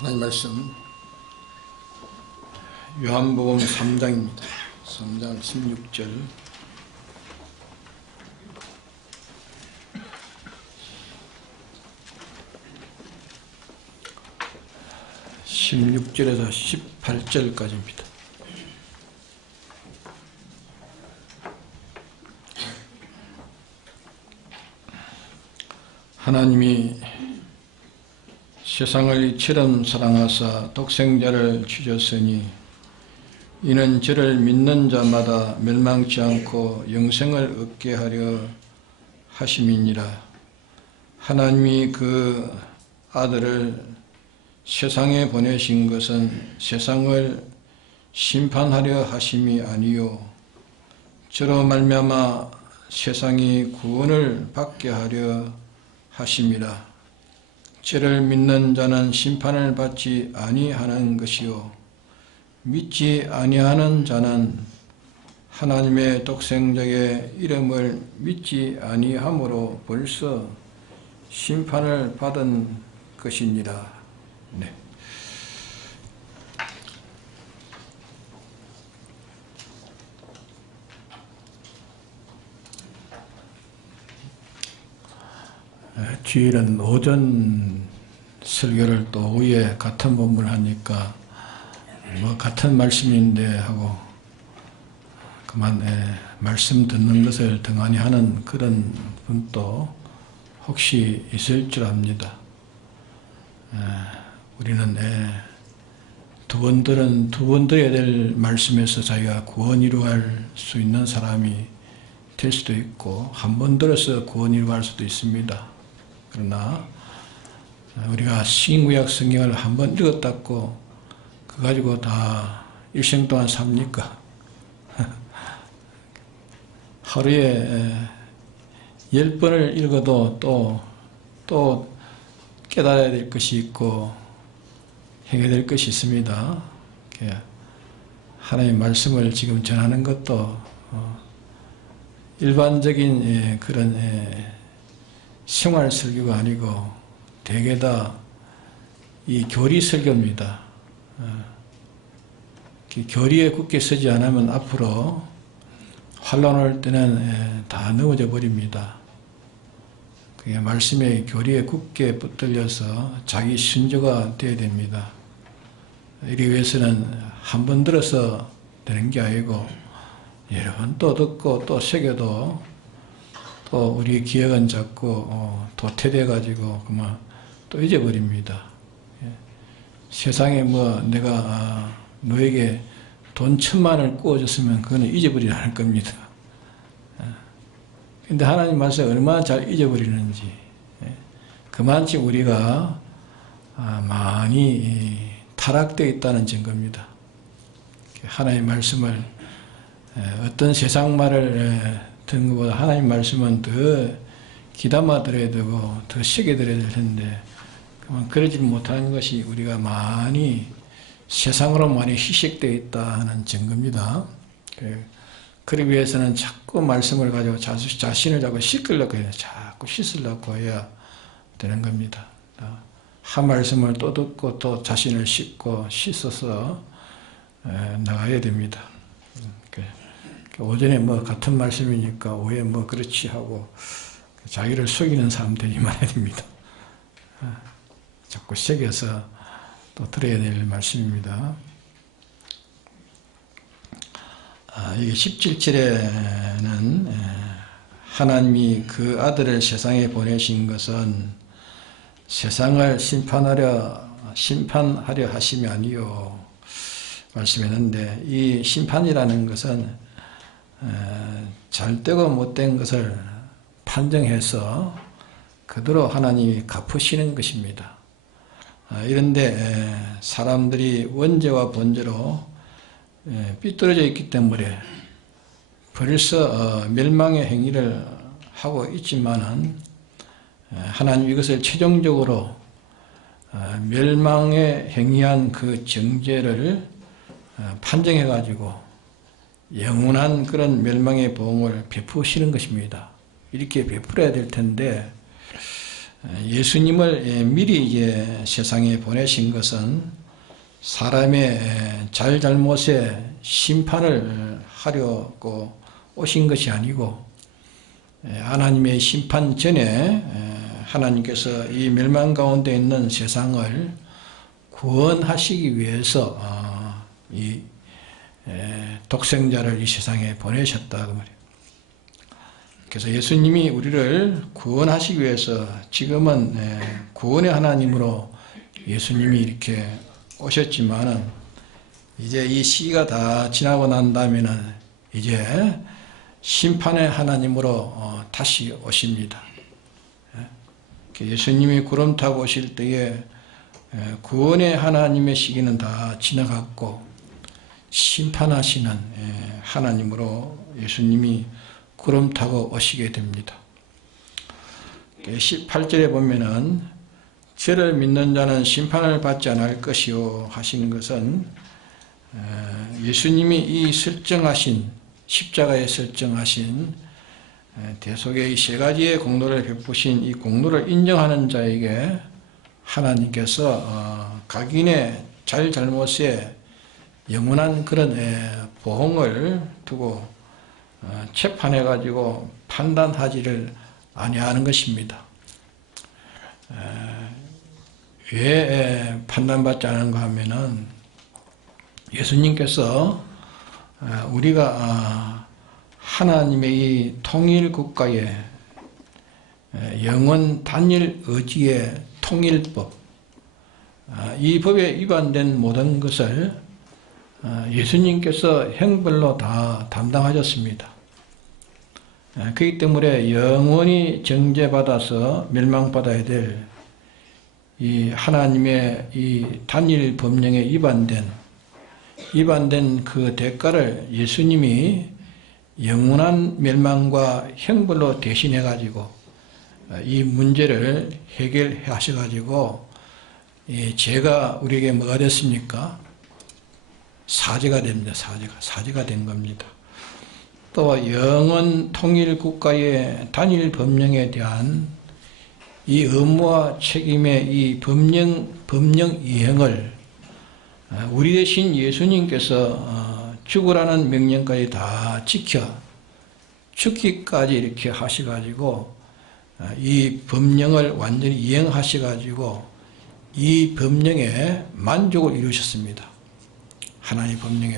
하나님 말씀 요한복음 3장입니다. 3장 16절 16절에서 18절까지입니다. 하나님이 세상을 이처럼 사랑하사 독생자를 주셨으니 이는 저를 믿는 자마다 멸망치 않고 영생을 얻게 하려 하심이니라. 하나님이 그 아들을 세상에 보내신 것은 세상을 심판하려 하심이 아니요 저로 말미암아 세상이 구원을 받게 하려 하심이라. 저를 믿는 자는 심판을 받지 아니하는 것이요 믿지 아니하는 자는 하나님의 독생자의 이름을 믿지 아니함으로 벌써 심판을 받은 것이니라. 네. 주일은 오전 설교를 또 오후에 같은 본문을 하니까 뭐 같은 말씀인데 하고 그만 말씀 듣는 것을 등한히 하는 그런 분도 혹시 있을 줄 압니다. 우리는 두 번 들어야 될 말씀에서 자기가 구원 이루어갈 수 있는 사람이 될 수도 있고 한 번 들어서 구원 이루어갈 수도 있습니다. 그러나 우리가 신구약 성경을 한 번 읽었다고 그거 가지고 다 일생 동안 삽니까? 하루에 10번을 읽어도 또 깨달아야 될 것이 있고 행해야 될 것이 있습니다. 하나님의 말씀을 지금 전하는 것도 일반적인 그런 생활 설교가 아니고 대개 다 이 교리 설교입니다. 교리에 굳게 서지 않으면 앞으로 환난 올 때는 다 넘어져 버립니다. 그게 말씀의 교리에 굳게 붙들려서 자기 신조가 되어야 됩니다. 이리 위해서는 한 번 들어서 되는 게 아니고 여러 번 또 듣고 또 새겨도 또 우리 기억은 자꾸 도태돼 가지고 그만 또 잊어버립니다. 세상에 뭐 내가 너에게 돈 1000만을 구워줬으면 그거는 잊어버리지 않을 겁니다. 근데 하나님 말씀 얼마나 잘 잊어버리는지 그만큼 우리가 많이 타락되어 있다는 증거입니다. 하나님 말씀을 어떤 세상 말을 듣는 것보다 하나님 말씀은 더 귀담아 들어야 되고 더 세게 들어야 될 텐데 그러지 못하는 것이 우리가 많이 세상으로 많이 희색되어 있다 하는 증거입니다. 그러기 위해서는 자꾸 말씀을 가지고 자신을 자꾸 씻으려고 해야 자꾸 씻으려고 해야 되는 겁니다. 한 말씀을 또 듣고 또 자신을 씻고 씻어서 나가야 됩니다. 오전에 뭐 같은 말씀이니까 오후에 뭐 그렇지 하고 자기를 속이는 사람 되지 말아야 됩니다. 자꾸 새겨서 또 들어야 될 말씀입니다. 이게 17절에는 하나님이 그 아들을 세상에 보내신 것은 세상을 심판하려 하심이 아니요 말씀했는데 이 심판이라는 것은 잘되고 못된 것을 판정해서 그대로 하나님이 갚으시는 것입니다. 이런데 사람들이 원죄와 번제로 삐뚤어져 있기 때문에 벌써 멸망의 행위를 하고 있지만은 하나님 이것을 최종적으로 멸망에 행위한 그 정죄를 판정해 가지고 영원한 그런 멸망의 보응을 베푸시는 것입니다. 이렇게 베풀어야 될 텐데 예수님을 미리 이제 세상에 보내신 것은 사람의 잘잘못에 심판을 하려고 오신 것이 아니고, 하나님의 심판 전에 하나님께서 이 멸망 가운데 있는 세상을 구원하시기 위해서 이 독생자를 이 세상에 보내셨다 그 말이에요. 그래서 예수님이 우리를 구원하시기 위해서 지금은 구원의 하나님으로 예수님이 이렇게 오셨지만은, 이제 이 시기가 다 지나고 난 다음에는 이제 심판의 하나님으로 다시 오십니다. 예수님이 구름 타고 오실 때에 구원의 하나님의 시기는 다 지나갔고 심판하시는 하나님으로 예수님이 구름 타고 오시게 됩니다. 18절에 보면은 저를 믿는 자는 심판을 받지 않을 것이요 하시는 것은, 예수님이 이 설정하신 십자가에 설정하신 대속의 이 세 가지의 공로를 베푸신 이 공로를 인정하는 자에게 하나님께서 각인의 잘잘못에 영원한 그런 보응을 두고 재판해 가지고 판단하지를 아니하는 것입니다. 왜 판단받지 않은가 하면은, 예수님께서 우리가 하나님의 이 통일 국가의 영원 단일 의지의 통일법, 이 법에 위반된 모든 것을 예수님께서 형벌로 다 담당하셨습니다. 그렇기 때문에 영원히 정죄받아서 멸망받아야 될 이 하나님의 이 단일 법령에 위반된 그 대가를 예수님이 영원한 멸망과 형벌로 대신해 가지고 이 문제를 해결해 하셔 가지고 죄가 우리에게 뭐가 됐습니까? 사죄가 됩니다. 사죄가 된 겁니다. 또 영원 통일 국가의 단일 법령에 대한 이 의무와 책임의 이 법령 이행을 우리 대신 예수님께서 죽으라는 명령까지 다 지켜 죽기까지 이렇게 하셔가지고 이 법령을 완전히 이행하셔가지고 이 법령에 만족을 이루셨습니다. 하나님의 법령에.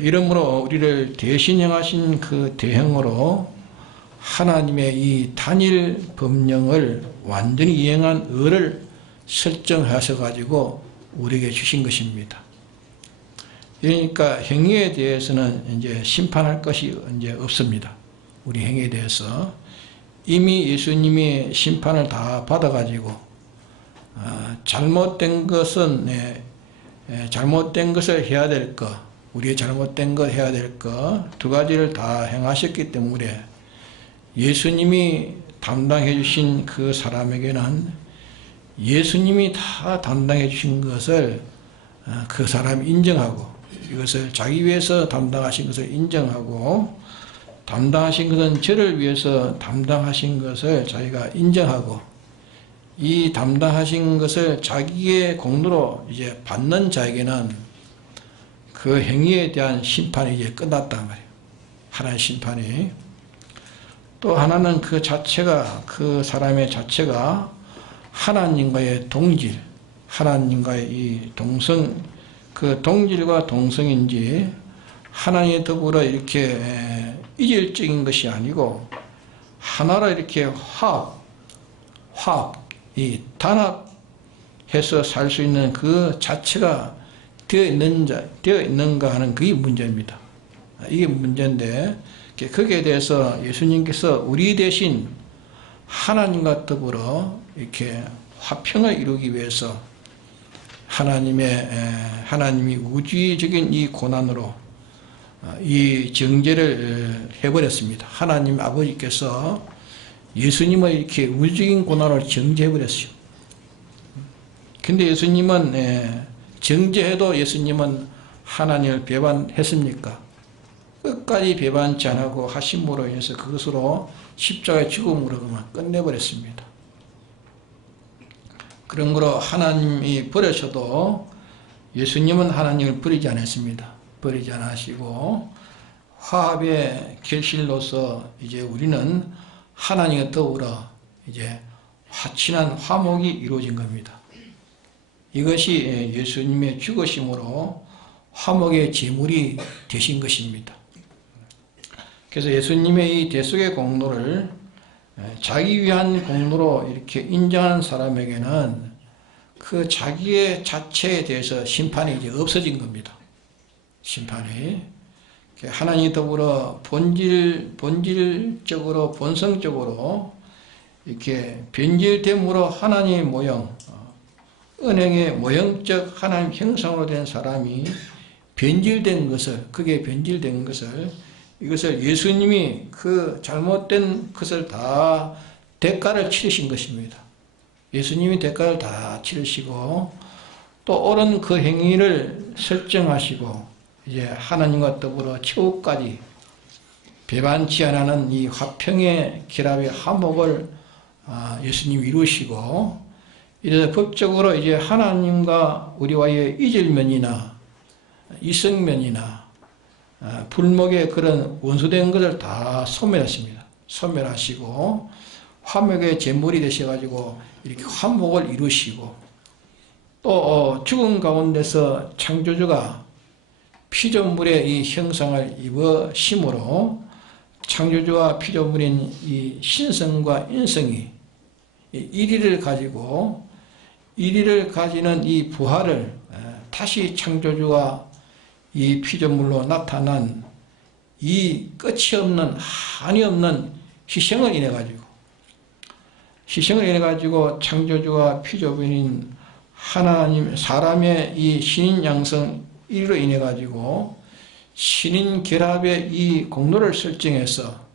이러므로 우리를 대신 행하신 그 대행으로 하나님의 이 단일 법령을 완전히 이행한 의를 설정하셔가지고 우리에게 주신 것입니다. 그러니까 행위에 대해서는 이제 심판할 것이 이제 없습니다. 우리 행위에 대해서 이미 예수님이 심판을 다 받아가지고 잘못된 것은 잘못된 것을 해야 될 것, 우리의 잘못된 것 해야 될 것 두 가지를 다 행하셨기 때문에 예수님이 담당해 주신 그 사람에게는 예수님이 다 담당해 주신 것을 그 사람이 인정하고, 이것을 자기 위해서 담당하신 것을 인정하고, 담당하신 것은 저를 위해서 담당하신 것을 자기가 인정하고, 이 담당하신 것을 자기의 공로로 이제 받는 자에게는 그 행위에 대한 심판이 이제 끝났단 말이에요. 하나의 심판이. 또 하나는 그 자체가, 그 사람의 자체가 하나님과의 동질, 하나님과의 이 동성, 그 동질과 동성인지 하나님에 더불어 이렇게 이질적인 것이 아니고 하나로 이렇게 이 단합해서 살 수 있는 그 자체가 되어 있는가 하는 그게 문제입니다. 이게 문제인데, 거기에 대해서 예수님께서 우리 대신 하나님과 더불어 이렇게 화평을 이루기 위해서 하나님이 우주적인 이 고난으로 이 정죄를 해버렸습니다. 하나님 아버지께서 예수님을 이렇게 우주적인 고난을 정죄해버렸어요. 근데 예수님은 정죄해도 예수님은 하나님을 배반했습니까? 끝까지 배반치 않고 하심으로 인해서 그것으로 십자가의 죽음으로 그만 끝내버렸습니다. 그러므로 하나님이 버리셔도 예수님은 하나님을 버리지 않았습니다. 버리지 않으시고 화합의 결실로서 이제 우리는 하나님과 더불어 이제 화친한 화목이 이루어진 겁니다. 이것이 예수님의 죽으심으로 화목의 제물이 되신 것입니다. 그래서 예수님의 이 대속의 공로를 자기 위한 공로로 이렇게 인정하는 사람에게는 그 자기의 자체에 대해서 심판이 이제 없어진 겁니다. 심판이. 하나님이 더불어 본질적으로, 본성적으로 이렇게 변질됨으로 하나님의 모형, 은행의 모형적 하나님 형상으로 된 사람이 변질된 것을, 그게 변질된 것을, 이것을 예수님이 그 잘못된 것을 다 대가를 치르신 것입니다. 예수님이 대가를 다 치르시고 또 옳은 그 행위를 설정하시고 이제 하나님과 더불어 최후까지 배반치 않는 이 화평의 결합의 화목을 예수님이 이루시고 이래서 법적으로 이제 하나님과 우리와의 이절면이나 이성면이나 불목의 그런 원수된 것을 다 소멸하십니다. 소멸하시고 화목의 제물이 되셔가지고 이렇게 화목을 이루시고 또 죽음 가운데서 창조주가 피조물의 이 형상을 입으심으로 창조주와 피조물인 이 신성과 인성이 일위를 가지고 일위를 가지는 이 부활을 다시 창조주와 이 피조물로 나타난 이 끝이 없는 한이 없는 희생을 인해 가지고 창조주와 피조물인 하나님 사람의 이 신인 양성 이로 인해 가지고 신인 결합의 이 공로를 설정해서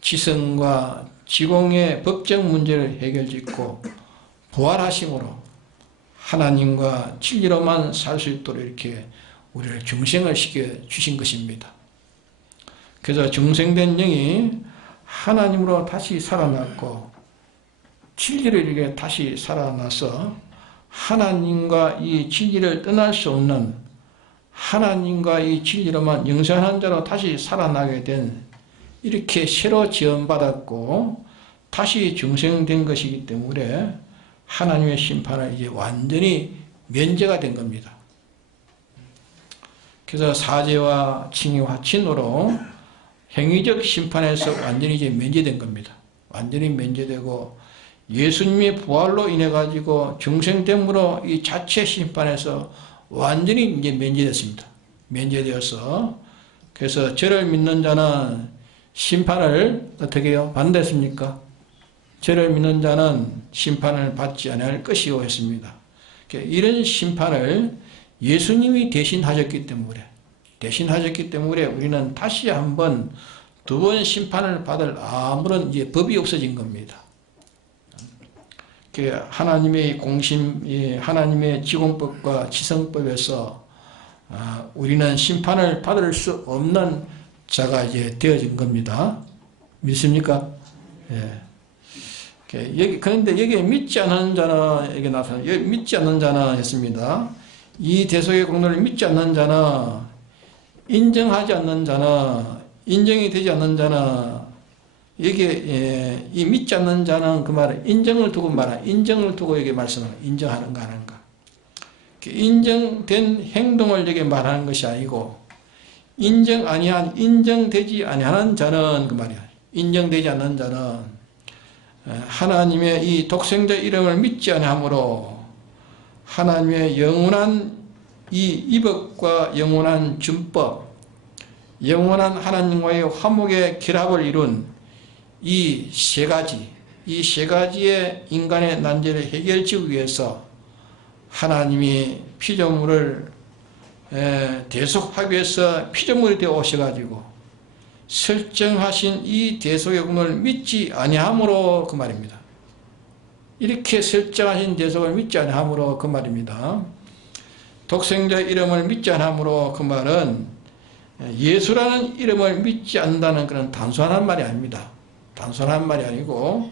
지성과 지공의 법적 문제를 해결짓고 부활하심으로 하나님과 진리로만 살 수 있도록 이렇게 우리를 중생을 시켜 주신 것입니다. 그래서 중생된 영이 하나님으로 다시 살아났고 진리로 이렇게 다시 살아나서 하나님과 이 진리를 떠날 수 없는 하나님과 이 진리로만 영생한 자로 다시 살아나게 된 이렇게 새로 지원받았고 다시 중생된 것이기 때문에 하나님의 심판을 이제 완전히 면제가 된 겁니다. 그래서 사죄와 칭의 화친으로 행위적 심판에서 완전히 이제 면제된 겁니다. 완전히 면제되고 예수님의 부활로 인해 가지고 중생됨으로 이 자체 심판에서 완전히 이제 면제됐습니다. 면제되어서 그래서 저를 믿는 자는 심판을 어떻게 해요? 반대했습니까? 저를 믿는 자는 심판을 받지 않을 것이요 했습니다. 이런 심판을 예수님이 대신하셨기 때문에 우리는 다시 한번 두 번 심판을 받을 아무런 이제 법이 없어진 겁니다. 하나님의 공심, 하나님의 지공법과 지성법에서 우리는 심판을 받을 수 없는 자가 이제 되어진 겁니다. 믿습니까? 예. 그런데 여기에 믿지 않는 자는, 여기 나타나, 여기 믿지 않는 자는 했습니다. 이 대속의 공로를 믿지 않는 자나, 인정하지 않는 자나, 인정이 되지 않는 자나, 여기에 이 믿지 않는 자는 그 말은 인정을 두고 인정을 두고 여기 말씀하는 인정하는가 하는가. 인정된 행동을 여기 말하는 것이 아니고 인정되지 아니하는 자는 그 말이야. 인정되지 않는 자는 하나님의 이 독생자 이름을 믿지 아니하므로 하나님의 영원한 이 이법과 영원한 준법, 영원한 하나님과의 화목의 결합을 이룬 이 세 가지의 인간의 난제를 해결하기 위해서 하나님이 피조물을 대속하기 위해서 피조물이 되어 오셔가지고 설정하신 이 대속의 공로를 믿지 아니함으로 그 말입니다. 이렇게 설정하신 대속을 믿지 아니함으로 그 말입니다. 독생자 이름을 믿지 아니함으로 그 말은 예수라는 이름을 믿지 않는다는 그런 단순한 말이 아닙니다. 단순한 말이 아니고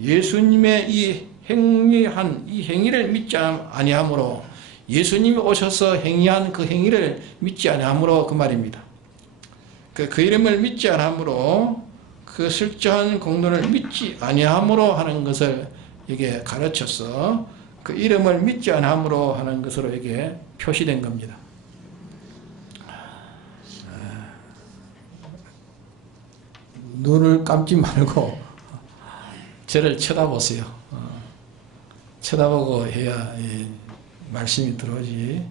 예수님의 이 행위한 이 행위를 믿지 아니하므로, 예수님이 오셔서 행위한 그 행위를 믿지 아니하므로 그 말입니다. 그 이름을 믿지 아니하므로, 그 실제한 공로를 믿지 아니하므로 하는 것을 이게 가르쳐서 그 이름을 믿지 아니하므로 하는 것으로 이게 표시된 겁니다. 눈을 감지 말고 저를 쳐다보세요. 쳐다보고 해야 말씀이 들어오지.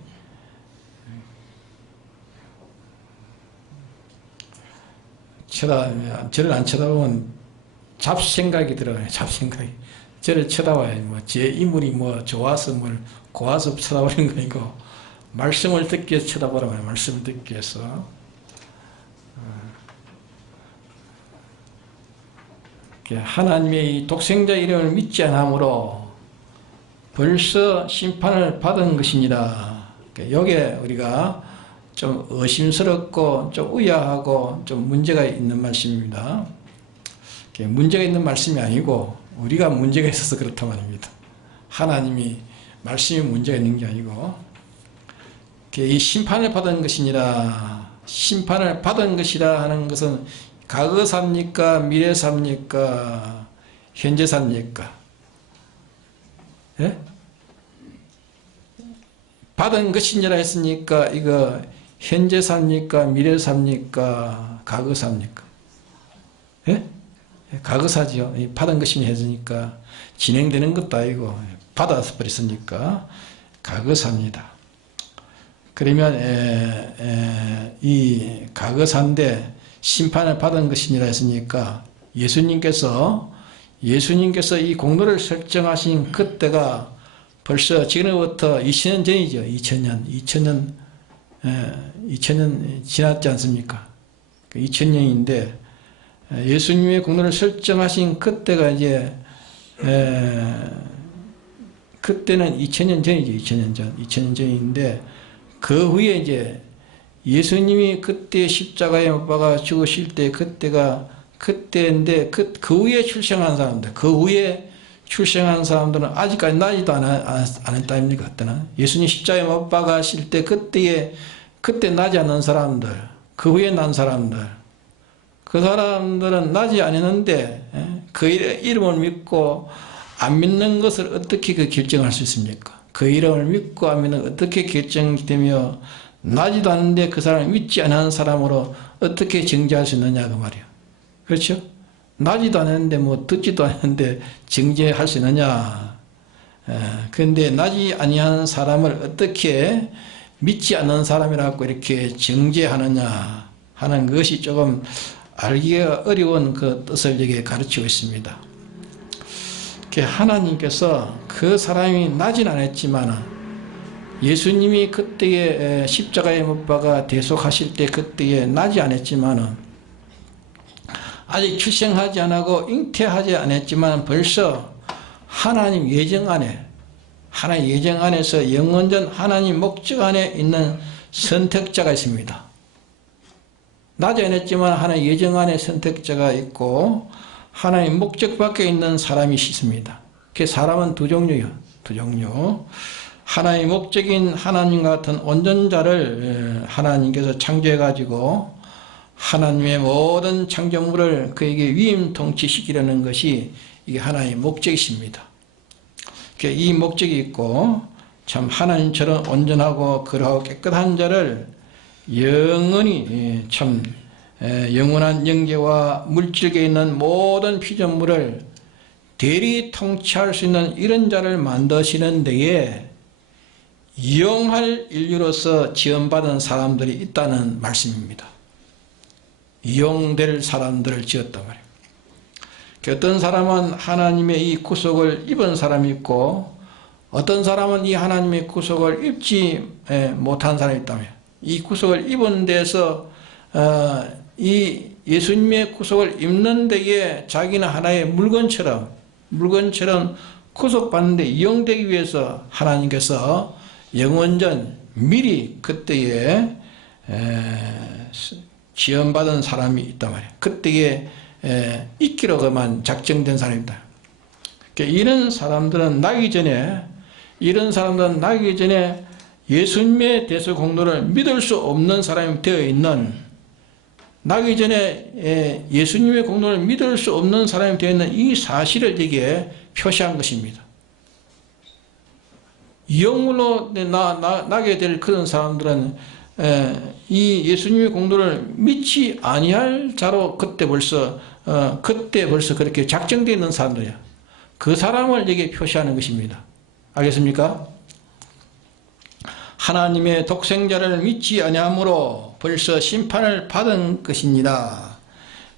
저를 안 쳐다보면 잡생각이 들어가요. 잡생각이. 저를 쳐다봐요. 제 인물이 좋아서 고와서 쳐다보는 거 아니고, 말씀을 듣기 위해서 쳐다보라고 해요. 말씀을 듣기 위해서. 하나님의 이 독생자 이름을 믿지 않으므로 벌써 심판을 받은 것이니라. 여기에 우리가 좀 의심스럽고 좀 의아하고 좀 문제가 있는 말씀입니다. 문제가 있는 말씀이 아니고 우리가 문제가 있어서 그렇다 말입니다. 하나님이 말씀이 문제가 있는 게 아니고, 이 심판을 받은 것이니라. 심판을 받은 것이라 하는 것은 과거사입니까? 미래사입니까? 현재사입니까? 예? 받은 것이니라 했으니까 이거 현재사입니까? 미래사입니까? 과거사입니까? 예? 과거사지요. 받은 것이니 했으니까 진행되는 것도 아니고 받아서 버렸으니까 과거사입니다. 그러면 이 과거사인데 심판을 받은 것이니라 했으니까 예수님께서 이 공로를 설정하신 그때가 벌써 지금부터 2000년 전이죠. 2000년 지났지 않습니까? 2000년인데 예수님의 공로를 설정하신 그때가 이제 그때는 2000년 전이죠. 2000년 전인데 그 후에 이제 예수님이 그때 십자가에 못 박아 죽으실 때 그때인데 그 후에 출생한 사람들은 아직까지 나지도 않았다 아닙니까? 그때는 예수님 십자가에 못 박으실 때 그때 나지 않는 사람들, 그 후에 난 사람들, 그 사람들은 나지 않았는데 그 이름을 믿고 안 믿는 것을 어떻게 결정할 수 있습니까? 그 이름을 믿고 안 믿는 어떻게 결정되며 나지도 않는데 그 사람을 믿지 않은 사람으로 어떻게 정죄할 수 있느냐 그 말이야. 그렇죠? 나지도 않았는데 듣지도 않았는데 정죄할 수 있느냐. 그런데 나지 아니한 사람을 어떻게 믿지 않는 사람이라고 이렇게 정죄하느냐 하는 것이 조금 알기가 어려운 그 뜻을 여기에 가르치고 있습니다. 하나님께서 그 사람이 나진 않았지만 예수님이 그때에 십자가에 못 박아 대속하실 때 그때에 나지 않았지만은 아직 출생하지 않고 잉태하지 않았지만 벌써 하나님 예정 안에서 영원전 하나님 목적 안에 있는 선택자가 있습니다. 나지 않았지만 하나님 예정 안에 선택자가 있고 하나님 목적 밖에 있는 사람이 있습니다. 그 사람은 두 종류예요. 두 종류. 하나의 목적인 하나님 같은 온전자를 하나님께서 창조해가지고 하나님의 모든 창조물을 그에게 위임 통치시키려는 것이 이게 하나의 목적이십니다. 이 목적이 있고 참 하나님처럼 온전하고 그러하고 깨끗한 자를 영원히 참 영원한 영계와 물질계에 있는 모든 피조물을 대리 통치할 수 있는 이런 자를 만드시는 데에 이용할 인류로서 지원받은 사람들이 있다는 말씀입니다. 이용될 사람들을 지었단 말이에요. 어떤 사람은 하나님의 이 구속을 입은 사람이 있고 어떤 사람은 이 하나님의 구속을 입지 못한 사람이 있다며 이 구속을 입은 데서 이 예수님의 구속을 입는 데에 자기는 하나의 물건처럼 구속받는데 이용되기 위해서 하나님께서 영원전 미리 그때에 지원받은 사람이 있단 말이에요. 그때에 있기로 그만 작정된 사람입니다. 이런 사람들은 나기 전에 예수님의 대속 공로를 믿을 수 없는 사람이 되어 있는, 나기 전에 예수님의 공로를 믿을 수 없는 사람이 되어 있는 이 사실을 여기에 표시한 것입니다. 영으로 나게 될 그런 사람들은 이 예수님의 공로를 믿지 아니할 자로 그때 벌써 그렇게 작정되어 있는 사람들이야. 그 사람을 여기에 표시하는 것입니다. 알겠습니까? 하나님의 독생자를 믿지 아니함으로 벌써 심판을 받은 것입니다.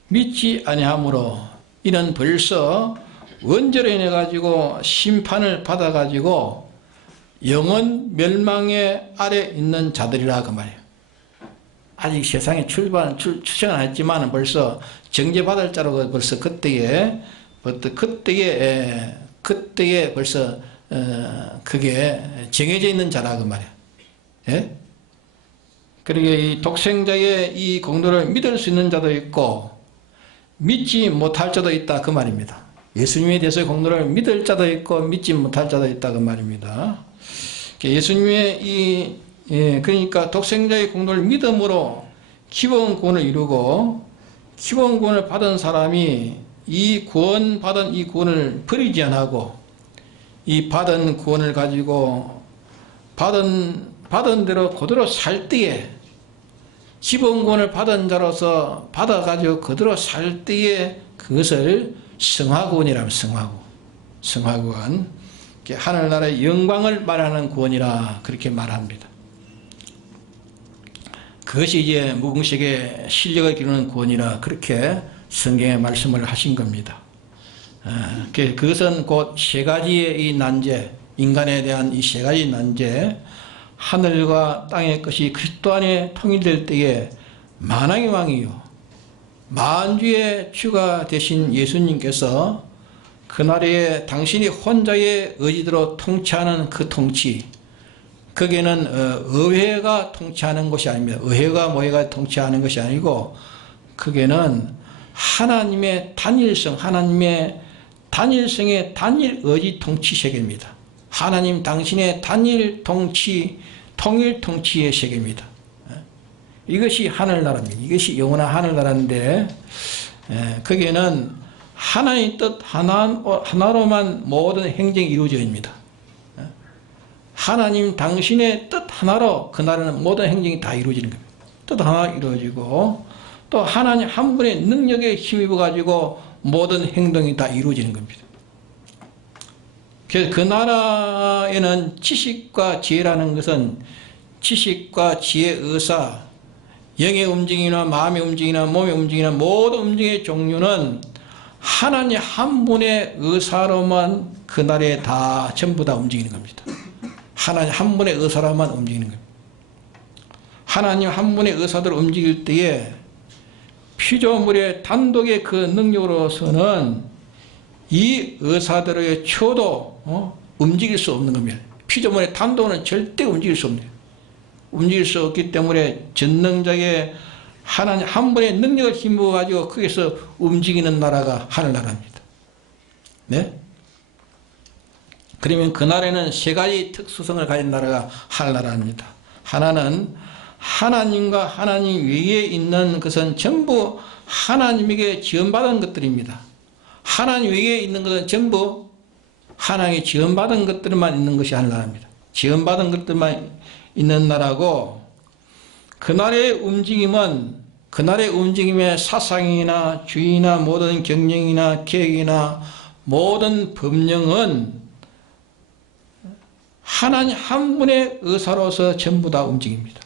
믿지 아니함으로 이는 벌써 원죄로 인해 가지고 심판을 받아 가지고 영원 멸망의 아래 있는 자들이라 그 말이에요. 아직 세상에 출생은 안 했지만 벌써 정죄받을 자로 벌써 그때에 벌써 그게 정해져 있는 자라 그 말이에요. 예? 그러게 이 독생자의 이 공로를 믿을 수 있는 자도 있고 믿지 못할 자도 있다 그 말입니다. 예수님에 대해서 공로를 믿을 자도 있고 믿지 못할 자도 있다 그 말입니다. 예수님의 그러니까 독생자의 공로를 믿음으로 기본 구원을 이루고 기본 구원을 받은 사람이 이 구원받은 이 구원을 버리지 않고 이 받은 구원을 가지고 받은 대로 그대로 살 때에, 기본 구원을 받은 자로서 받아가지고 그대로 살 때에 그것을 성화구원이라면 성화구원, 하늘나라의 영광을 말하는 구원이라 그렇게 말합니다. 그것이 이제 무궁식의 실력을 기르는 구원이라 그렇게 성경에 말씀을 하신 겁니다. 그것은 곧 세 가지의 이 난제, 인간에 대한 이 세 가지 난제, 하늘과 땅의 것이 그리스도 안에 통일될 때에 만왕의 왕이요 만주의 주가 되신 예수님께서 그날에 당신이 혼자의 의지대로 통치하는 그 통치, 거기에는 의회가 통치하는 것이 아닙니다. 의회가 모회가 통치하는 것이 아니고 거기에는 하나님의 단일성, 하나님의 단일성의 단일 의지 통치 세계입니다. 하나님 당신의 단일 통치, 통일 통치의 세계입니다. 이것이 하늘나라입니다. 이것이 영원한 하늘나라인데 거기에는 하나의 뜻 하나로만 모든 행정이 이루어집니다. 하나님 당신의 뜻 하나로 그 나라는 모든 행정이 다 이루어지는 겁니다. 뜻 하나 이루어지고 또 하나님 한 분의 능력에 힘입어 가지고 모든 행동이 다 이루어지는 겁니다. 그래서 그 나라에는 지식과 지혜라는 것은 지식과 지혜, 의사, 영의 움직임이나 마음의 움직임이나 몸의 움직임이나 모든 움직임의 종류는 하나님 한 분의 의사로만 그 나라에 다 전부 다 움직이는 겁니다. 하나님 한 분의 의사로만 움직이는 겁니다. 하나님 한 분의 의사대로 움직일 때에 피조물의 단독의 그 능력으로서는 이 의사대로의 초도 움직일 수 없는 겁니다. 피조물의 단독은 절대 움직일 수 없는 거예요. 움직일 수 없기 때문에 전능자의 하나님 한 분의 능력을 힘입어 가지고 거기서 움직이는 나라가 하늘나라입니다. 네? 그러면 그 나라에는 세 가지 특수성을 가진 나라가 하늘나라입니다. 하나는 하나님과 하나님 위에 있는 것은 전부 하나님에게 지원받은 것들입니다. 하나님 위에 있는 것은 전부 하나님의 지원받은 것들만 있는 것이 하늘나라입니다. 지원받은 것들만 있는 나라고, 그 나라의 움직임은 그 나라의 움직임의 사상이나 주의나 모든 경영이나 계획이나 모든 법령은 하나님 한 분의 의사로서 전부 다 움직입니다.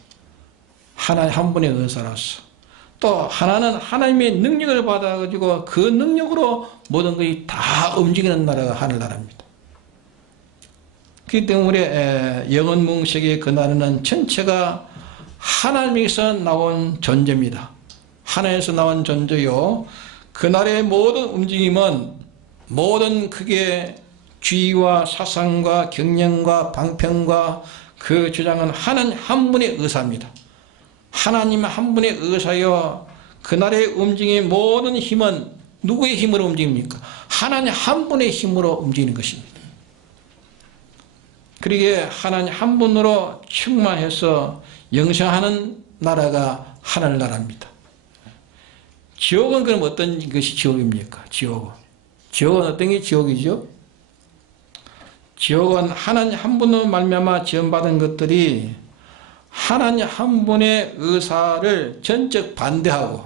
하나님 한 분의 의사로서. 또 하나는 하나님의 능력을 받아가지고 그 능력으로 모든 것이 다 움직이는 나라가 하늘나라입니다. 그렇기 때문에 영원문세계의 그 나라는 전체가 하나님에서 나온 존재입니다. 하나님에서 나온 존재요. 그 나라의 모든 움직임은 모든 그게 주의와 사상과 경영과 방편과 그 주장은 하나님 한 분의 의사입니다. 하나님 한 분의 의사여 그 나라의 움직임의 모든 힘은 누구의 힘으로 움직입니까? 하나님 한 분의 힘으로 움직이는 것입니다. 그러기에 하나님 한 분으로 충만해서 영생하는 나라가 하늘나라입니다. 지옥은 그럼 어떤 것이 지옥입니까? 지옥은 어떤 게 지옥이죠? 지옥은 하나님 한 분으로 말미암아 지원받은 것들이 하나님 한 분의 의사를 전적 반대하고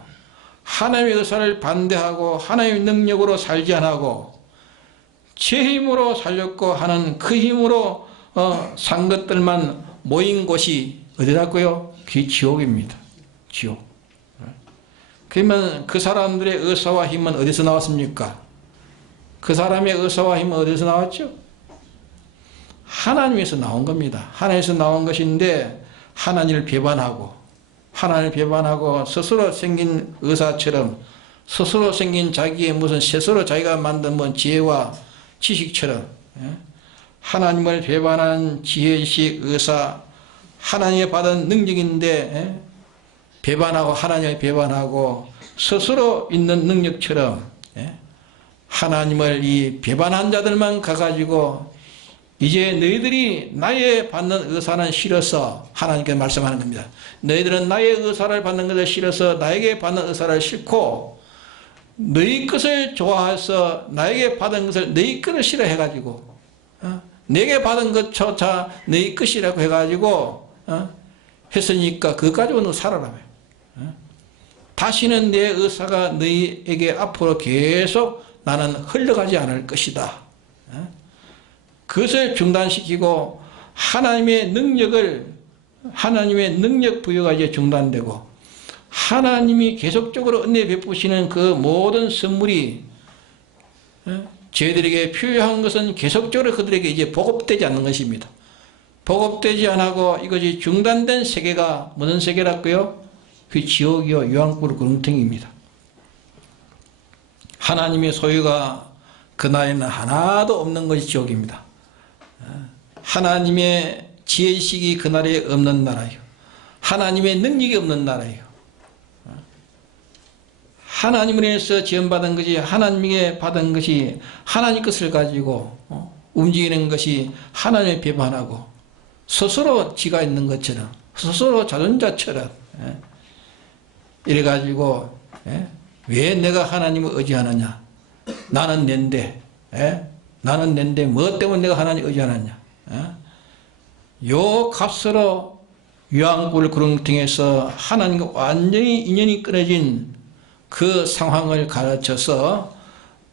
하나님의 의사를 반대하고 하나님의 능력으로 살지 않고 제 힘으로 살렸고 하는 그 힘으로 산 것들만 모인 곳이 어디라고요? 그게 지옥입니다. 지옥. 그러면 그 사람들의 의사와 힘은 어디서 나왔습니까? 그 사람의 의사와 힘은 어디서 나왔죠? 하나님에서 나온 겁니다. 하나님에서 나온 것인데 하나님을 배반하고 스스로 생긴 의사처럼 스스로 생긴 자기의 무슨 스스로 자기가 만든 뭐 지혜와 지식처럼 하나님을 배반한 지혜식 의사, 하나님의 받은 능력인데 배반하고 하나님을 배반하고 스스로 있는 능력처럼 하나님을 이 배반한 자들만 가가지고 이제 너희들이 나의 받는 의사는 싫어서 하나님께 말씀하는 겁니다. 너희들은 나의 의사를 받는 것을 싫어서 나에게 받는 의사를 싫고 너희 것을 좋아해서 나에게 받은 것을 너희 것을 싫어해가지고 내게 받은 것조차 너희 것이라고 해가지고 했으니까 그것 가지고 너 살아라며. 다시는 내 의사가 너희에게 앞으로 계속 나는 흘러가지 않을 것이다. 그것을 중단시키고 하나님의 능력 부여가 이제 중단되고 하나님이 계속적으로 은혜 베푸시는 그 모든 선물이 저희들에게 필요한 것은 계속적으로 그들에게 이제 보급되지 않는 것입니다. 보급되지 않고 이것이 중단된 세계가 무슨 세계라고요? 그 지옥이요 유황불 구렁텅이입니다. 하나님의 소유가 그 나라에는 하나도 없는 것이 지옥입니다. 하나님의 지혜식이 그 나라에 없는 나라예요. 하나님의 능력이 없는 나라예요. 하나님을 위해서 지원받은 것이 하나님에게 받은 것이 하나님 것을 가지고 움직이는 것이 하나님을 배반하고 스스로 지가 있는 것처럼 스스로 자존자처럼 이래가지고 왜 내가 하나님을 의지하느냐? 나는 낸데 뭐 때문에 내가 하나님을 의지하느냐? 요 값으로 유황불 구렁텅이에서 하나님과 완전히 인연이 끊어진 그 상황을 가르쳐서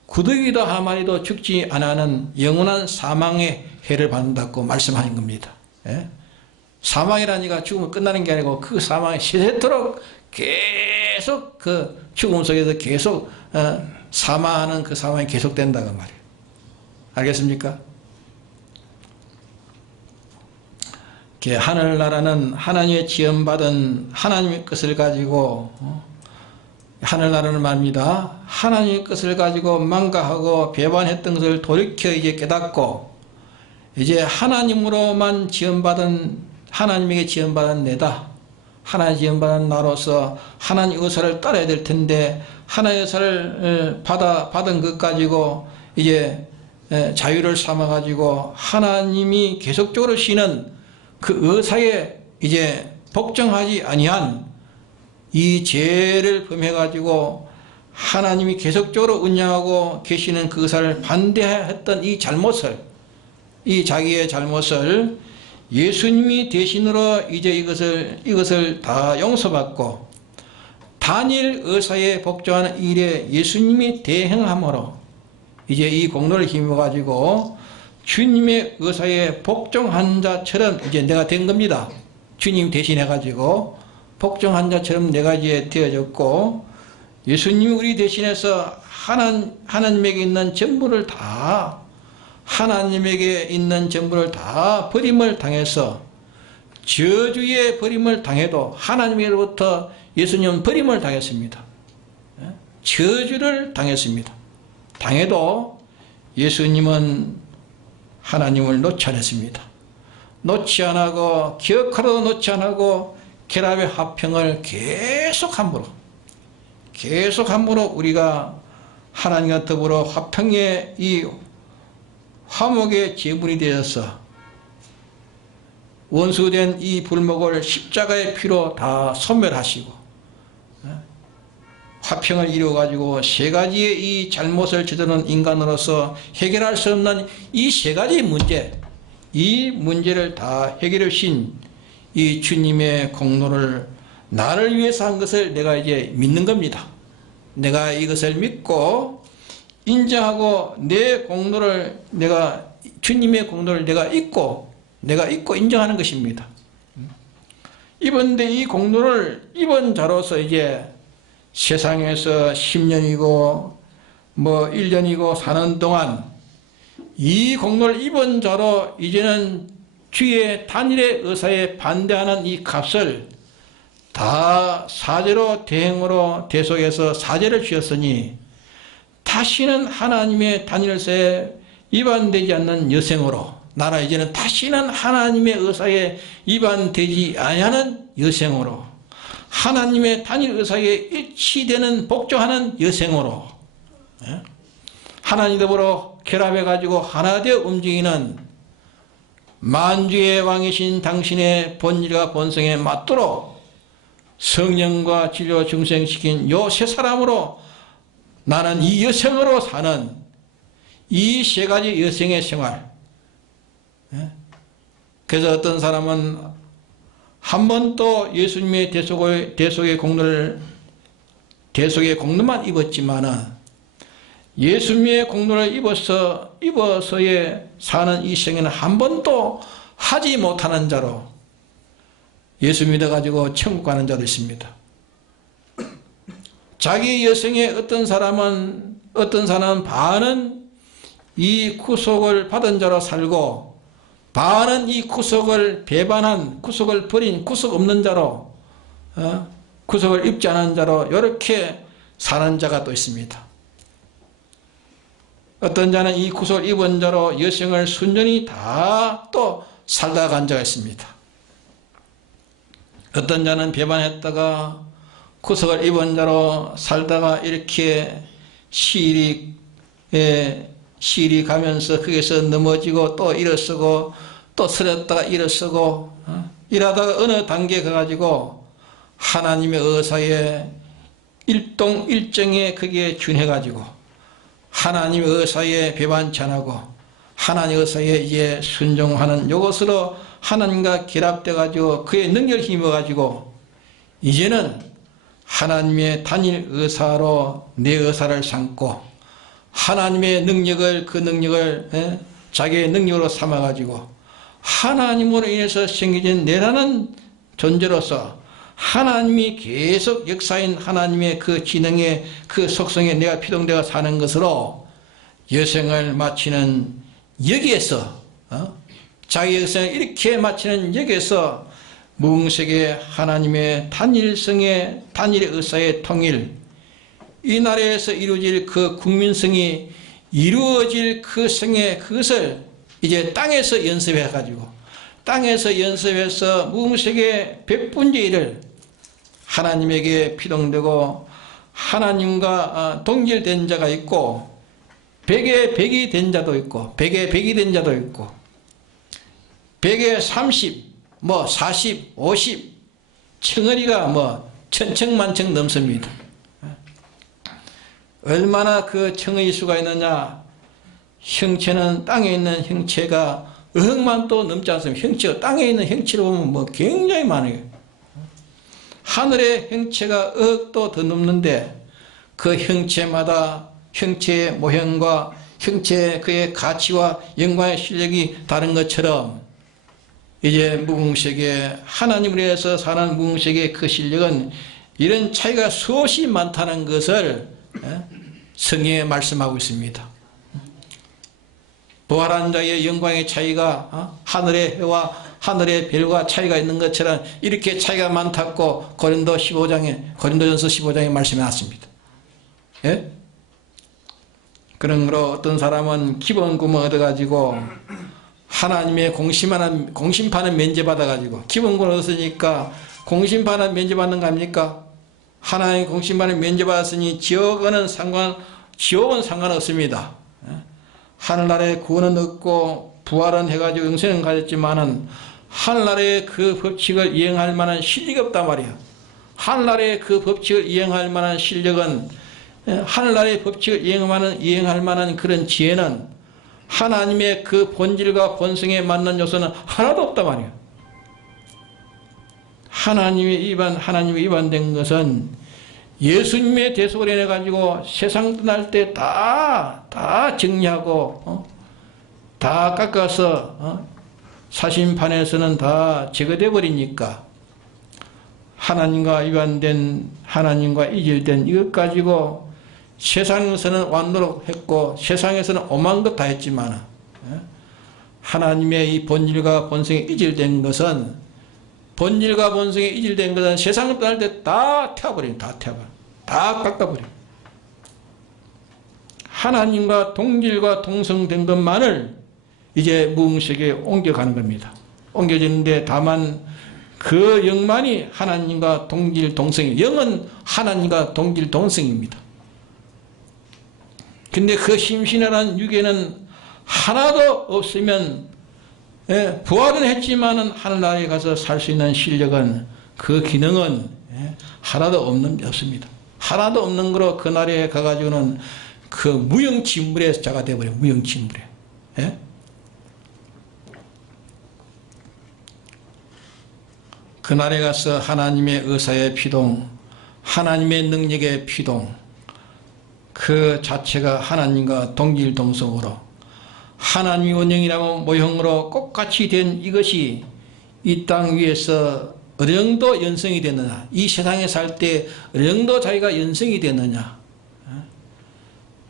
구더기도 한 마리도 죽지 않는 영원한 사망의 해를 받는다고 말씀하신 겁니다. 사망이라니까 죽으면 끝나는 게 아니고 그 사망이 세세토록 계속 그 죽음 속에서 계속 사망하는 그 상황이 계속된다고 말이에요. 알겠습니까? 하늘나라는 하나님의 지원받은 하나님의 것을 가지고 하늘나라는 말입니다. 하나님의 것을 가지고 망가하고 배반했던 것을 돌이켜 이제 깨닫고 이제 하나님으로만 지원받은 하나님에게 지원받은 내다. 하나님 지원받은 나로서 하나님 의사를 따라야 될 텐데 하나님의 의사를 받은 것 가지고 이제 자유를 삼아 가지고 하나님이 계속적으로 쉬는 그 의사에 이제 복종하지 아니한 이 죄를 범해가지고 하나님이 계속적으로 운영하고 계시는 그 의사를 반대했던 이 잘못을, 이 자기의 잘못을 예수님이 대신으로 이제 이것을 다 용서받고 단일 의사에 복종하는 일에 예수님이 대행함으로 이제 이 공로를 힘입어가지고 주님의 의사에 복종한 자처럼 이제 내가 된 겁니다. 주님 대신해가지고 복종한 자처럼 내가 이제 되어졌고 예수님이 우리 대신해서 하나님에게 있는 전부를 다 하나님에게 있는 전부를 다 버림을 당해서 저주의 버림을 당해도 하나님으로부터 예수님은 버림을 당했습니다. 저주를 당했습니다. 당해도 예수님은 하나님을 놓지 않았습니다. 놓지 않고 기억하라도 놓지 않고 결합의 화평을 계속 함부로 우리가 하나님과 더불어 화평의 이 화목의 제물이 되어서 원수된 이 불목을 십자가의 피로 다 소멸하시고 화평을 이루어가지고 세 가지의 이 잘못을 저지른 인간으로서 해결할 수 없는 이 세 가지 문제, 이 문제를 다 해결해 주신 이 주님의 공로를 나를 위해서 한 것을 내가 이제 믿는 겁니다. 내가 이것을 믿고 인정하고 내 공로를 주님의 공로를 내가 잊고 인정하는 것입니다. 입은데 이 공로를 입은 자로서 이제 세상에서 10년이고 뭐 1년이고 사는 동안 이 공로를 입은 자로 이제는 주의 단일의 의사에 반대하는 이 값을 다 사죄로 대행으로 대속해서 사죄를 주셨으니 다시는 하나님의 단일 의사에 위반되지 않는 여생으로 나는 이제는 다시는 하나님의 의사에 위반되지 아니하는 여생으로 하나님의 단일 의사에 일치되는 복종하는 여생으로 하나님 더불어 결합해 가지고 하나 되어 움직이는 만주의 왕이신 당신의 본질과 본성에 맞도록 성령과 진리로 중생시킨 요 세 사람으로 나는 이 여생으로 사는 이 세 가지 여생의 생활. 그래서 어떤 사람은 한 번도 예수님의 대속의 공로만 입었지만은 예수님의 공로를 입어서에 사는 이 생에는 한 번도 하지 못하는 자로 예수 믿어가지고 천국 가는 자도 있습니다. 자기 여생에 어떤 사람은 반은 이 구속을 받은 자로 살고 반은 이 구속을 배반한 구속을 버린 구속 없는 자로 구속을 입지 않은 자로 이렇게 사는 자가 또 있습니다. 어떤 자는 이 구속을 입은 자로 여생을 순전히 다 또 살다 간 자가 있습니다. 어떤 자는 배반했다가 구속을 입은 자로 살다가 이렇게 시일이 가면서 거기서 넘어지고 또 일어서고 또 서렸다가 일어서고 이러다가 어느 단계에 가가지고 하나님의 의사에 일동일정에 거기에 준해가지고 하나님의 의사에 배반치 않고 하나님의 의사에 이제 순종하는 이것으로 하나님과 결합돼가지고 그의 능력을 힘입어가지고 이제는 하나님의 단일 의사로 내 의사를 삼고 하나님의 능력을 자기의 능력으로 삼아가지고 하나님으로 인해서 생겨진 내라는 존재로서 하나님이 계속 역사인 하나님의 그 지능의 그 속성에 내가 피동되어 사는 것으로 여생을 마치는 여기에서 자기 여생을 이렇게 마치는 여기에서 무궁색의 하나님의 단일성의 단일의 의사의 통일 이 나라에서 이루어질 그 국민성이 이루어질 그 성의 그것을 이제 땅에서 연습해가지고 땅에서 연습해서 무궁색의 백분제일을 하나님에게 피동되고 하나님과 동질된 자가 있고 백에 백이 된 자도 있고 백에 백이 된 자도 있고 백에 30, 40, 50 청어리가 천청만청 넘습니다. 얼마나 그 청의 수가 있느냐. 형체는 땅에 있는 형체가 억만 또 넘지 않습니다. 형체가 땅에 있는 형체를 보면 굉장히 많아요. 하늘의 형체가 억도 더 넘는데 그 형체마다 형체의 모형과 형체의 그의 가치와 영광의 실력이 다른 것처럼 이제 무궁색의 하나님을 위해서 사는 무궁색의 그 실력은 이런 차이가 수없이 많다는 것을 성경에 말씀하고 있습니다. 부활한 자의 영광의 차이가 하늘의 해와 하늘의 별과 차이가 있는 것처럼 이렇게 차이가 많다고 고린도전서 15장에 말씀해 놨습니다. 예? 그런 거로 어떤 사람은 기본 구멍 얻어가지고 하나님의 공심판을 면제받아가지고 기본 구멍 얻었으니까 공심판을 면제받는 거 아닙니까? 하나님의 공심판을 면제받았으니 지역과는 지옥은 상관없습니다. 하늘나라의 구원은 얻고 부활은 해가지고 영생은 가졌지만은 하늘나라의 그 법칙을 이행할 만한 실력이 없단 말이야. 하늘나라의 그 법칙을 이행할 만한 실력은, 하늘나라의 법칙을 이행할 만한 그런 지혜는, 하나님의 그 본질과 본성에 맞는 요소는 하나도 없단 말이야. 하나님의 위반된 것은 예수님의 대속을 인해가지고 세상 떠날 때 다 정리하고, 다 깎아서, 사심판에서는 다 제거돼 버리니까, 하나님과 위반된, 하나님과 이질된 이것 가지고 세상에서는 완노력 했고, 세상에서는 오만 것 다 했지만, 하나님의 이 본질과 본성에 이질된 것은, 본질과 본성에 이질된 것은 세상을 떠날 때 다 태워버려요. 다 깎아버려요. 하나님과 동질과 동성된 것만을 이제 무응식에 옮겨가는 겁니다. 옮겨지는데 다만 그 영만이 하나님과 동질 동성이, 영은 하나님과 동질 동성입니다. 근데 그 심신이라는 육에는 하나도 없으면, 부활은 했지만은 하늘나라에 가서 살 수 있는 실력은, 그 기능은 하나도 없습니다. 하나도 없는 거로 그 나라에 가가지고는 그 무용지물의 자가 되어버려요. 무용지물에. 그 나라에 가서 하나님의 의사의 피동, 하나님의 능력의 피동, 그 자체가 하나님과 동질동성으로, 하나님의 원형이라면 모형으로 똑같이 된 이것이 이 땅 위에서 어느 정도 연성이 되느냐, 이 세상에 살 때 어느 정도 자기가 연성이 되느냐,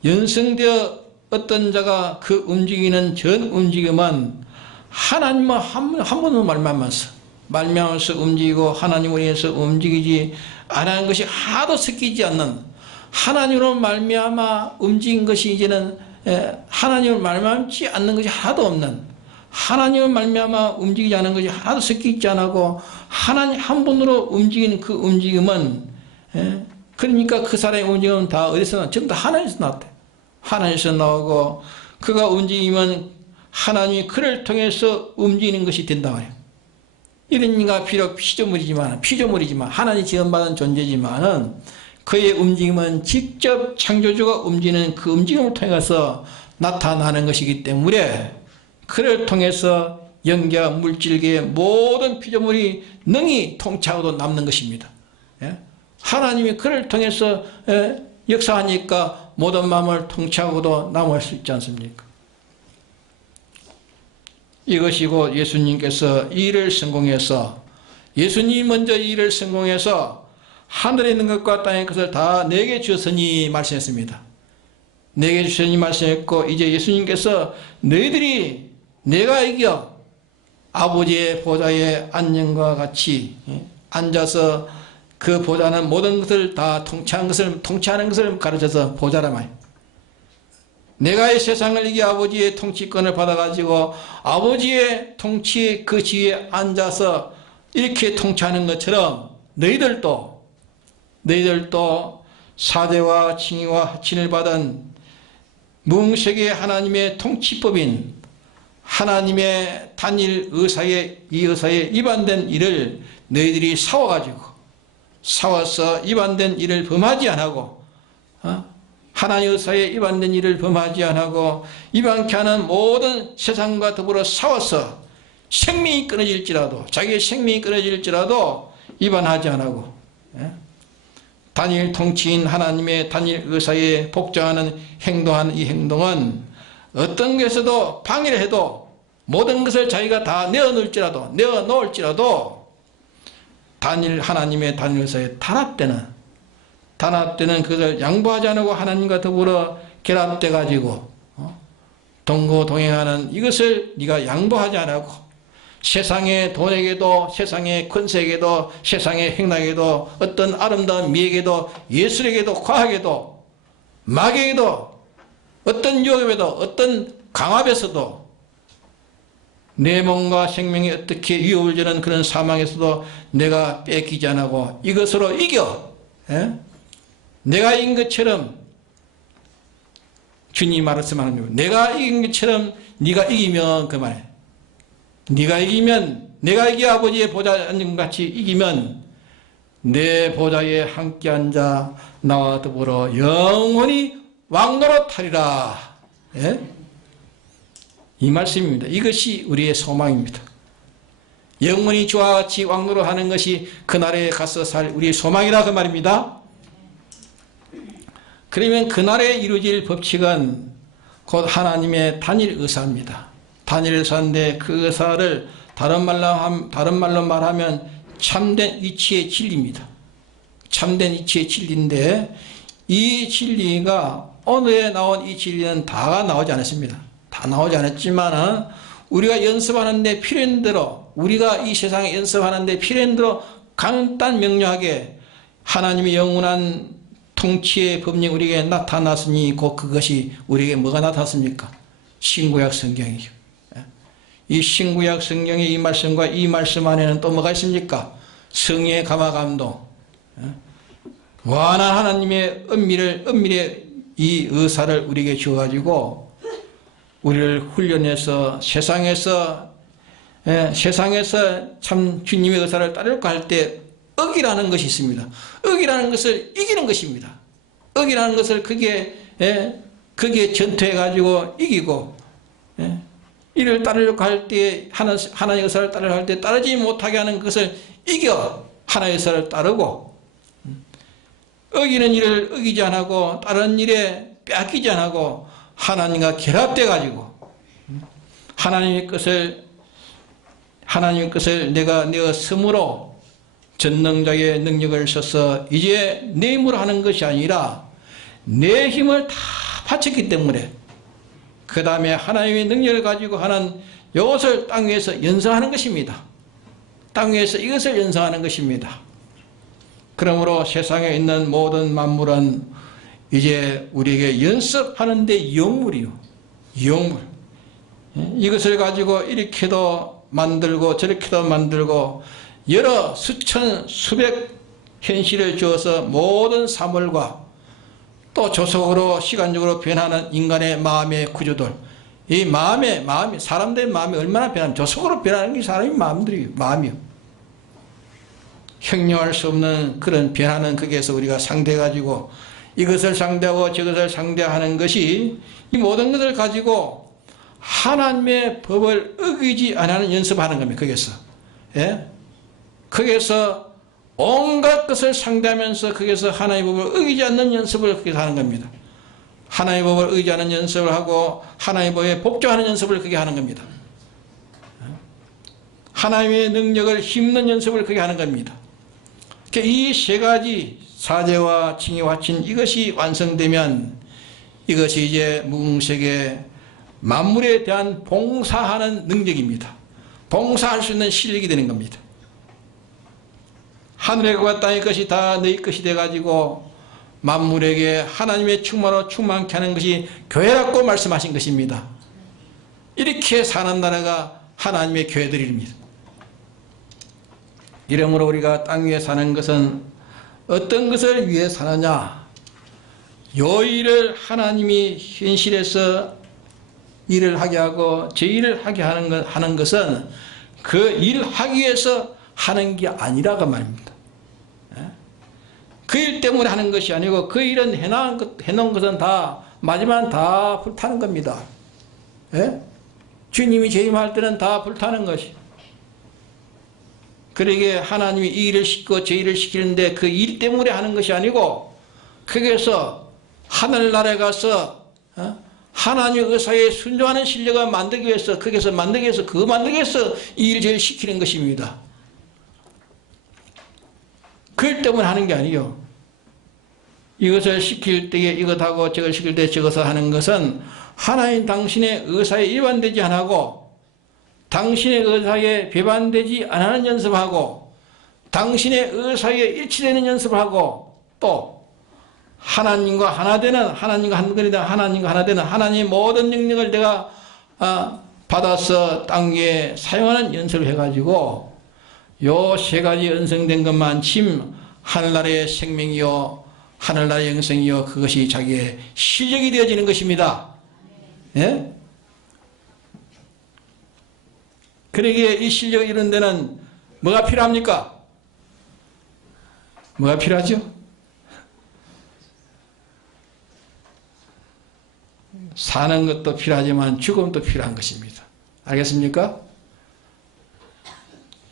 연성되어 어떤 자가 그 움직이는 전 움직임은 하나님만 한 번도 말미암아서 움직이고, 하나님을 위해서 움직이지 않은 것이 하나도 섞이지 않는, 하나님으로 말미암아 움직인 것이 이제는 하나님을 말미암지 않는 것이 하나도 없는, 하나님을 말미암아 움직이지 않은 것이 하나도 섞이지 않고, 하나님 한 분으로 움직이는 그 움직임은, 그러니까 그 사람의 움직임은 다 어디서 나? 전부 다 하나님에서 나왔대. 하나님에서 나오고, 그가 움직이면 하나님이 그를 통해서 움직이는 것이 된다 말이에요. 이러니까 비록 피조물이지만 하나님 지원받은 존재지만은, 그의 움직임은 직접 창조주가 움직이는 그 움직임을 통해서 나타나는 것이기 때문에, 그를 통해서 영계와 물질계의 모든 피조물이 능히 통치하고도 남는 것입니다. 하나님이 그를 통해서 역사하니까 모든 마음을 통치하고도 남을 수 있지 않습니까? 이것이고, 예수님께서 이 일을 성공해서, 예수님이 먼저 이 일을 성공해서 하늘에 있는 것과 땅에 있는 것을 다 내게 주셨으니 말씀했습니다. 내게 주셨으니 말씀했고, 이제 예수님께서 너희들이 내가 이겨 아버지의 보좌에 앉는 것 같이 앉아서, 그 보좌는 모든 것을 다 통치하는 것을 가르쳐서 보좌라 말이에요. 내가 이 세상을 이겨 아버지의 통치권을 받아가지고 아버지의 통치 그 지위에 앉아서 이렇게 통치하는 것처럼, 너희들도 사대와 칭의와 하친을 받은 무응색의 하나님의 통치법인 하나님의 단일 의사에, 이 의사에 위반된 일을 너희들이 싸워서 위반된 일을 범하지 않고, 하나님 의사에 위반된 일을 범하지 않고, 위반케 하는 모든 세상과 더불어 싸워서 생명이 끊어질지라도, 자기의 생명이 끊어질지라도 위반하지 않고, 단일 통치인 하나님의 단일 의사에 복종하는 행동하는 이 행동은 어떤 것에서도 방해를 해도, 모든 것을 자기가 다 내어놓을지라도 하나님의 단일 의사에 단합되는 그것을 양보하지 않고 하나님과 더불어 결합돼 가지고 동거동행하는 이것을 네가 양보하지 않고, 세상의 돈에게도, 세상의 권세에게도, 세상의 행락에도, 어떤 아름다운 미에게도, 예술에게도, 과학에도, 마계에도, 어떤 유업에도, 어떤 강압에서도, 내 몸과 생명이 어떻게 위협을 주는 그런 사망에서도 내가 뺏기지 않고 이것으로 이겨. 내가 이긴 것처럼 주님이 말씀하는 내가 이긴 것처럼 네가 이기면 그 말이에요. 네가 이기면 내가 이겨 아버지의 보좌에 앉은 것 같이 이기면 내 보좌에 함께 앉아 나와 더불어 영원히 왕노릇하리라. 예? 이 말씀입니다. 이것이 우리의 소망입니다. 영원히 주와 같이 왕노릇하는 것이 그날에 가서 살 우리의 소망이라 그 말입니다. 그러면 그날에 이루어질 법칙은 곧 하나님의 단일 의사입니다. 단일 의사인데 그 의사를 다른 말로 말하면 참된 이치의 진리입니다. 참된 이치의 진리인데 이 진리가 오늘에 나온 이 진리는 다가 나오지 않았습니다. 다 나오지 않았지만 우리가 연습하는데 필요한 대로 우리가 이 세상에 연습하는데 필요한 대로 간단 명료하게 하나님의 영원한 통치의 법령이 우리에게 나타났으니 곧 그것이 우리에게 뭐가 나타났습니까? 신구약 성경이죠. 이 신구약 성경의 이 말씀과 이 말씀 안에는 또 뭐가 있습니까? 성령의 감화감동, 완한 하나님의 은밀의 이 의사를 우리에게 주어가지고 우리를 훈련해서 세상에서 참 주님의 의사를 따르려고 할 때 억이라는 것이 있습니다. 억이라는 것을 이기는 것입니다. 억이라는 것을 그게 전투해가지고 이기고, 이를 따르려고 할 때, 하나님의 의사를 따르려고 할 때 따르지 못하게 하는 것을 이겨 하나님의 의사를 따르고, 어기는 일을 어기지 않고, 다른 일에 빼앗기지 않고, 하나님과 결합돼가지고, 하나님의 것을 내가 내어 섬으로 전능자의 능력을 써서 이제 내 힘으로 하는 것이 아니라 내 힘을 다 바쳤기 때문에 그 다음에 하나님의 능력을 가지고 하는 이것을 땅 위에서 연성하는 것입니다. 땅 위에서 이것을 연성하는 것입니다. 그러므로 세상에 있는 모든 만물은 이제 우리에게 연습하는데 영물이요. 영물. 이것을 가지고 이렇게도 만들고 저렇게도 만들고 여러 수천 수백 현실을 주어서 모든 사물과 또 조속으로 시간적으로 변하는 인간의 마음의 구조들, 이 마음이 사람들의 마음이 얼마나 변하면 조속으로 변하는 게 사람의 마음이요. 형용할 수 없는 그런 변하는 거기에서 우리가 상대해가지고 이것을 상대하고 저것을 상대하는 것이 이 모든 것을 가지고 하나님의 법을 어기지 않는 연습하는 겁니다. 거기에서. 예? 거기에서 온갖 것을 상대하면서 거기에서 하나님의 법을 어기지 않는 연습을 거기서 하는 겁니다. 하나님의 법을 어기지 않는 연습을 하고 하나님의 법에 복종하는 연습을 그게 하는 겁니다. 하나님의 능력을 힘는 연습을 그게 하는 겁니다. 이 세 가지 사제와 칭의 화친 이것이 완성되면 이것이 이제 무궁색의 만물에 대한 봉사하는 능력입니다. 봉사할 수 있는 실력이 되는 겁니다. 하늘의 것과 땅의 것이 다 너희 것이 돼가지고 만물에게 하나님의 충만으로 충만케 하는 것이 교회라고 말씀하신 것입니다. 이렇게 사는 나라가 하나님의 교회들입니다. 이러므로 우리가 땅 위에 사는 것은 어떤 것을 위해 사느냐? 요 일을 하나님이 현실에서 일을 하게 하고 제 일을 하게 하는 것은 그 일을 하기 위해서 하는 게 아니라고 말입니다. 그 일 때문에 하는 것이 아니고 그 일은 해놓은 것은 다 마지막은 다 불타는 겁니다. 주님이 재림할 때는 다 불타는 것이. 그러기에 하나님이 이 일을 시키고 제 일을 시키는데 그 일 때문에 하는 것이 아니고 거기에서 하늘나라에 가서 하나님의 의사에 순종하는 신뢰가 만들기 위해서 거기서 만들기 위해서 이 일을 제일 시키는 것입니다. 그일 때문에 하는 게 아니요. 이것을 시킬 때에 이것하고 저걸 시킬 때 저것을 하는 것은 하나님 당신의 의사에 일반되지 않고 당신의 의사에 배반되지 않는 연습하고 당신의 의사에 일치되는 연습을 하고 또 하나님과 하나 되는 하나님과 한거리다 하나님과 하나 되는 하나님의 모든 능력을 내가 받아서 땅 위에 사용하는 연습을 해가지고 요 세 가지 연성된 것만 침 하늘나라의 생명이요 하늘나라의 영생이요 그것이 자기의 실력이 되어지는 것입니다. 예? 그러기에 이 실력을 이루는 데는 뭐가 필요합니까? 뭐가 필요하죠? 사는 것도 필요하지만 죽음도 필요한 것입니다. 알겠습니까?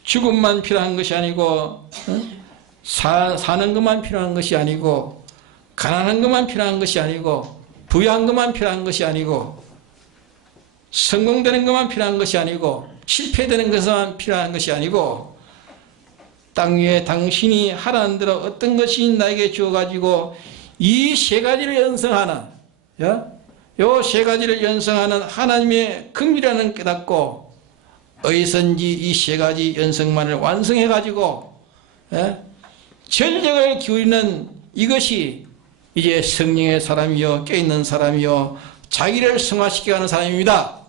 죽음만 필요한 것이 아니고 사는 것만 필요한 것이 아니고 가난한 것만 필요한 것이 아니고 부유한 것만 필요한 것이 아니고 성공되는 것만 필요한 것이 아니고 실패되는 것만 필요한 것이 아니고 땅 위에 당신이 하라는 대로 어떤 것이 나에게 주어가지고 이 세 가지를 연성하는 요 세 가지를 연성하는 하나님의 긍휼이라는 깨닫고 어디선지 이 세 가지 연성만을 완성해가지고 전력을 기울이는 이것이 이제 성령의 사람이요 깨있는 사람이요 자기를 성화시켜가는 사람입니다.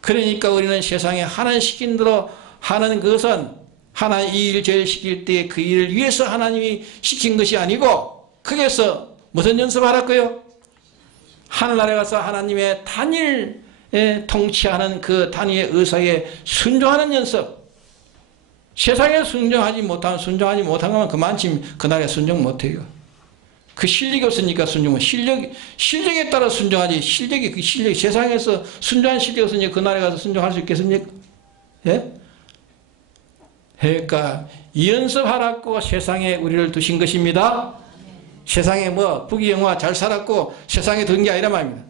그러니까 우리는 세상에 하나님 시킨 대로 하는 것은 하나님 이 일을 제일 시킬 때 그 일을 위해서 하나님이 시킨 것이 아니고 거기에서 무슨 연습하라고요? 하늘나라에 가서 하나님의 단일에 통치하는 그 단일의 의사에 순종하는 연습. 세상에 순종하지 못한 것만 그만큼 그 나라에 순종 못해요. 그 실력이 없으니까 순종은 실력에 따라 순종하지 그 실력이 세상에서 순종한 실력이 없으니까 그 나라에 가서 순종할 수 있겠습니까? 예? 그러니까 연습하라고 세상에 우리를 두신 것입니다. 세상에 뭐 부귀영화 잘 살았고 세상에 둔 게 아니란 말입니다.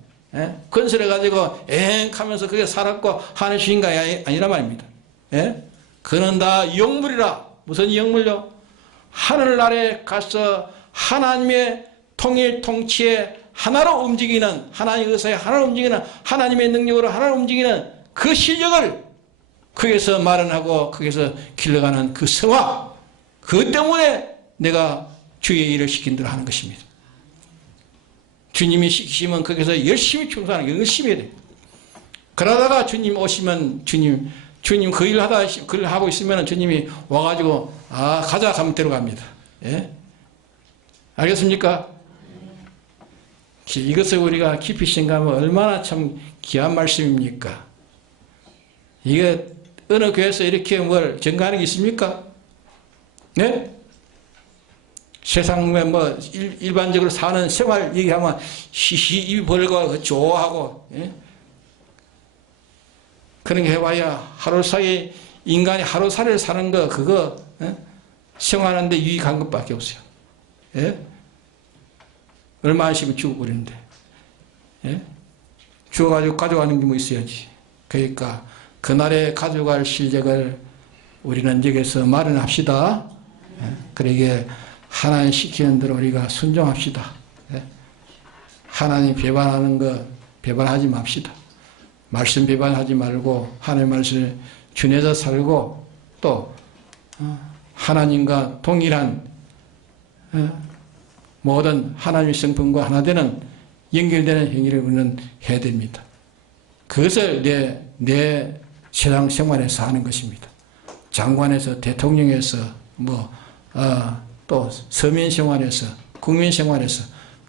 건설해가지고 엥하면서 그게 살았고 하는 주인가 아니란 말입니다. 그는 다 영물이라. 무슨 영물요? 하늘나라에 가서 하나님의 통일 통치에 하나로 움직이는 하나님의 의사에 하나로 움직이는 하나님의 능력으로 하나로 움직이는 그 실력을 거기서 마련하고 거기서 길러가는 그 성화, 그것 때문에 내가 주의 일을 시킨 대로 하는 것입니다. 주님이 시키시면 거기서 열심히 충성하는, 열심히 해야 돼요. 그러다가 주님 오시면 주님 그 일 하고 있으면 주님이 와가지고 가자 하면 데려갑니다. 알겠습니까? 이것을 우리가 깊이 생각하면 얼마나 참 귀한 말씀입니까? 이게 어느 교회에서 이렇게 뭘 전가하는 게 있습니까? 네? 세상에 뭐 일반적으로 사는 생활 얘기하면 시시 입 벌고 좋아하고 그런 게 해봐야 하루 사이 인간이 하루살이를 사는 거 그거 생활하는데 유익한 것밖에 없어요. 얼마씩 죽어버리는데 죽어가지고 가져가는 게 뭐 있어야지. 그러니까 그날에 가져갈 실력을 우리는 여기서 마련합시다. 그러기에 하나님 시키는 대로 우리가 순종합시다. 하나님 배반하는 거 배반하지 맙시다. 말씀 배반하지 말고 하나님 말씀을 준해서 살고 또 하나님과 동일한 모든 하나님의 성품과 하나 되는 연결되는 행위를 우리는 해야 됩니다. 그것을 내 세상 생활에서 하는 것입니다. 장관에서 대통령에서 또 서민 생활에서 국민 생활에서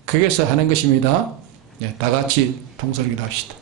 거기서 하는 것입니다. 다 같이 통솔기도 합시다.